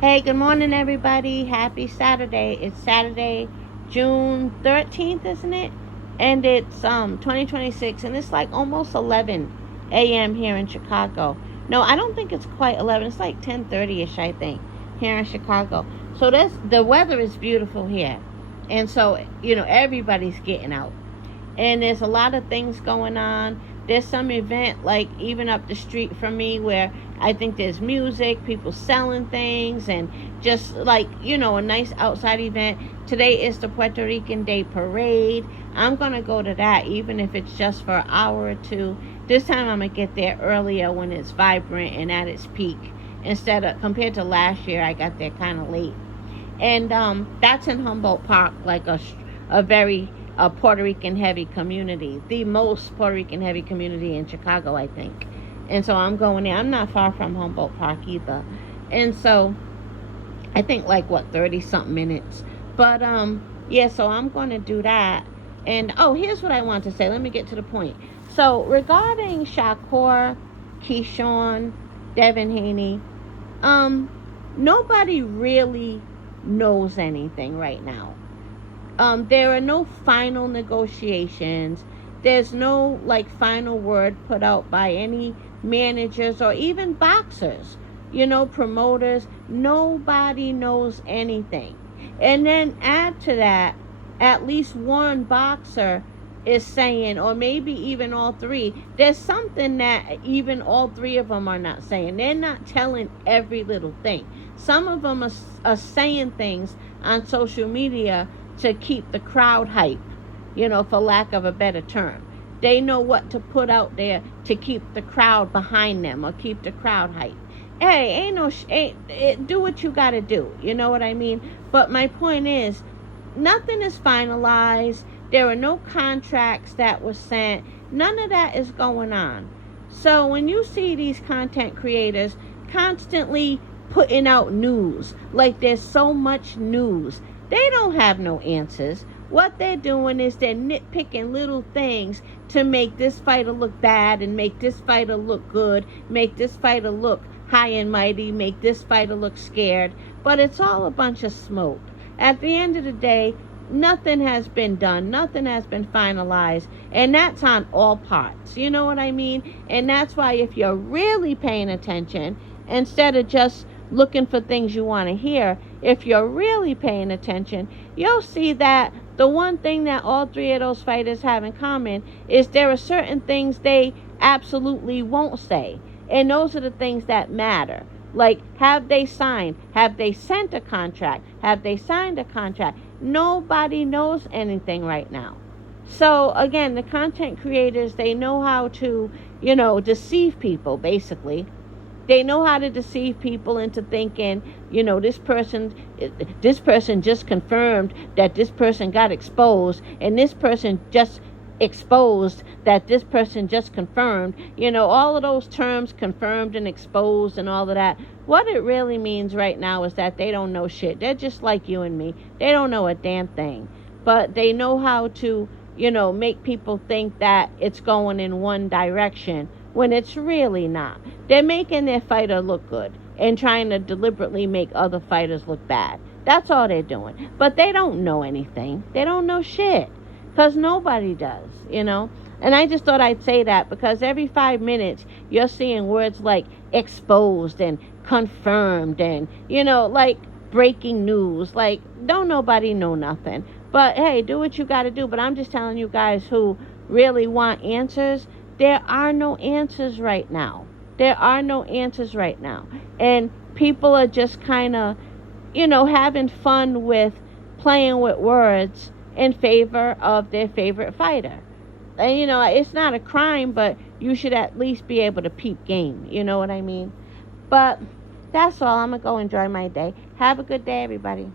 Hey, good morning, everybody. Happy Saturday. It's Saturday, June 13th, isn't it? And it's 2026, and it's like almost 11 a.m. here in Chicago. No, I don't think it's quite 11. It's like 10:30ish, I think, here in Chicago. So the weather is beautiful here. And so, everybody's getting out, and there's a lot of things going on. There's some event like even up the street from me where I think there's music, people selling things, and just like, a nice outside event. Today is the Puerto Rican Day Parade. I'm going to go to that even if it's just for an hour or two. This time I'm going to get there earlier when it's vibrant and at its peak. Instead of, compared to last year, I got there kind of late. And that's in Humboldt Park, like a very Puerto Rican heavy community, the most Puerto Rican heavy community in Chicago, I think. And so I'm going there. I'm not far from Humboldt Park either. And so I think like what, 30 something minutes. But yeah, so I'm going to do that. And oh, here's what I want to say. Let me get to the point. So regarding Shakur, Keyshawn, Devin Haney, nobody really knows anything right now. There are no final negotiations. There's no like final word put out by any managers or even boxers, promoters. Nobody knows anything. And then add to that, at least one boxer is saying, or maybe even all three, there's something that even all three of them are not saying. They're not telling every little thing. Some of them are saying things on social media to keep the crowd hype, for lack of a better term. They know what to put out there to keep the crowd behind them or keep the crowd hype. Hey, do what you got to do. You know what I mean? But my point is, nothing is finalized. There are no contracts that were sent. None of that is going on. So when you see these content creators constantly putting out news, like there's so much news, they don't have no answers. What they're doing is they're nitpicking little things to make this fighter look bad and make this fighter look good, make this fighter look high and mighty, make this fighter look scared. But it's all a bunch of smoke. At the end of the day, nothing has been done. Nothing has been finalized. And that's on all parts. You know what I mean? And that's why if you're really paying attention, instead of just looking for things you want to hear, if you're really paying attention, you'll see that the one thing that all three of those fighters have in common is there are certain things they absolutely won't say. And those are the things that matter. Like, have they signed? Have they sent a contract? Have they signed a contract? Nobody knows anything right now. So again, the content creators, they know how to, deceive people, basically. They know how to deceive people into thinking, this person just confirmed that this person got exposed, and this person just exposed that this person just confirmed. All of those terms, confirmed and exposed and all of that. What it really means right now is that they don't know shit. They're just like you and me. They don't know a damn thing. But they know how to, make people think that it's going in one direction when it's really not. They're making their fighter look good and trying to deliberately make other fighters look bad. That's all they're doing. But they don't know anything. They don't know shit. Because nobody does, And I just thought I'd say that because every 5 minutes you're seeing words like exposed and confirmed and, like breaking news. Like, don't nobody know nothing. But hey, do what you got to do. But I'm just telling you guys who really want answers, there are no answers right now. There are no answers right now. And people are just kind of, having fun with playing with words in favor of their favorite fighter. And, it's not a crime, but you should at least be able to peep game. You know what I mean? But that's all. I'm going to go enjoy my day. Have a good day, everybody.